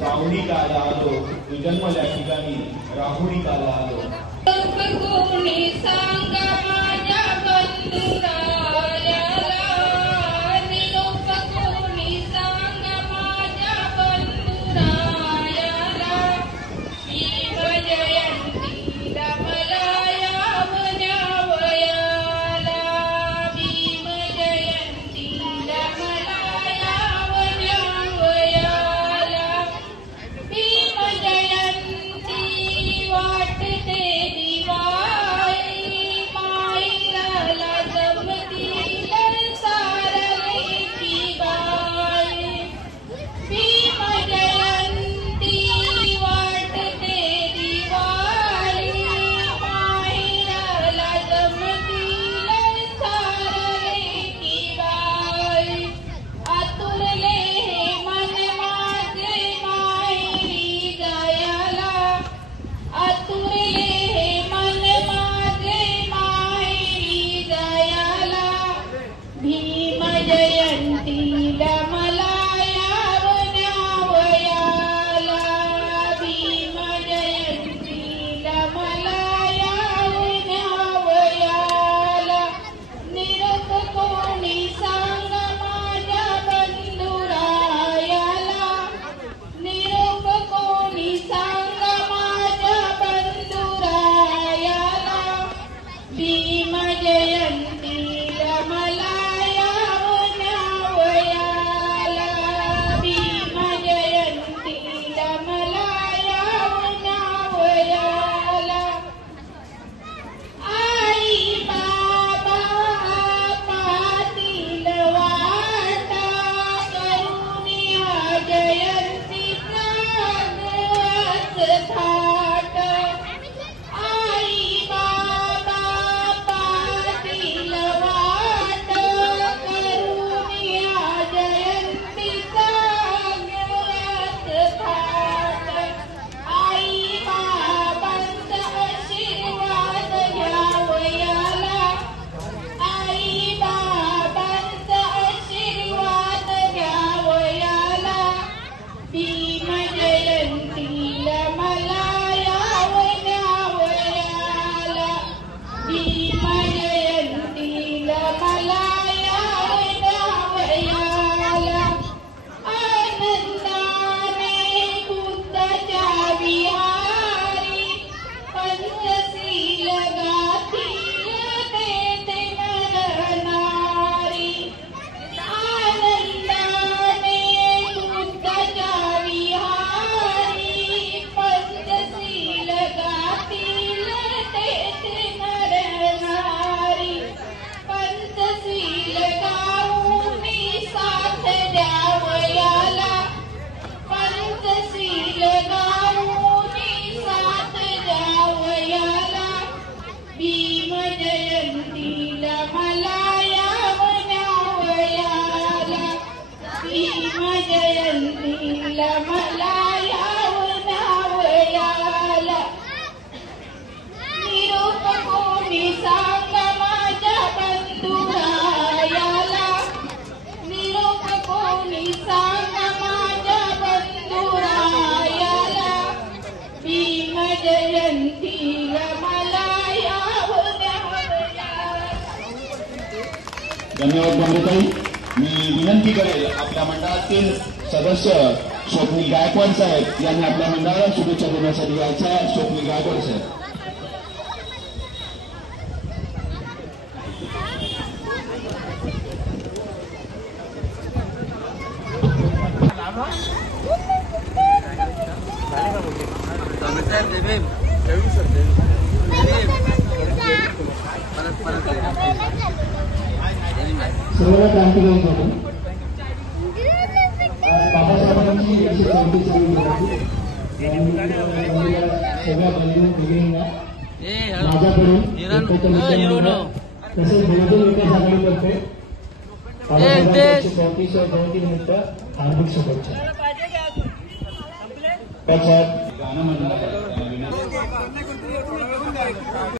जावणी काला आलो तू जन्मल्या ठिकाणी राहुणी काला आलो कोणी सांग माझ्या बंधुरायाला निरोप कोणी सांग माझ्या बंधुरायाला शिव जयंतीला मला यावन्यावयाला भीम जयंतीला मला यावन्यावयाला भीम जयंती वाटते भीम जयंतीला मला यावन्यावयाला भीम जयंतीला मला यावन्यावयाला निरोप कोणी सांग माझ्या बंधुरायाला निरोप कोणी सांग माझ्या बंधुरायाला भीम जयंतीला मला जयंतीला मला यावन्यावयाला निरोप कोणी सांग माझ्या बंधुरायाला निरोप कोणी सांग माझ्या बंधुरायाला भीम जयंतीला मला यावन्यावयाला। धन्यवाद बंधुताई। मी विनंती करेल आपल्या मंडळातील सदस्य स्वप्नील गायकवाड साहेब यांनी आपल्या मंडळाला शुभेच्छा देण्यासाठी यायचा। स्वप्नील गायकवाड साहेब। सर्व क्रांतिकारी बाबासाहेबांची 144वी सगळ्या बंधूंना माझ्याकडून तसेच बहुजन विकास आघाडीतर्फे बाबासाहेबांची 34वी जयंतीनिमित्त हार्दिक शुभेच्छा।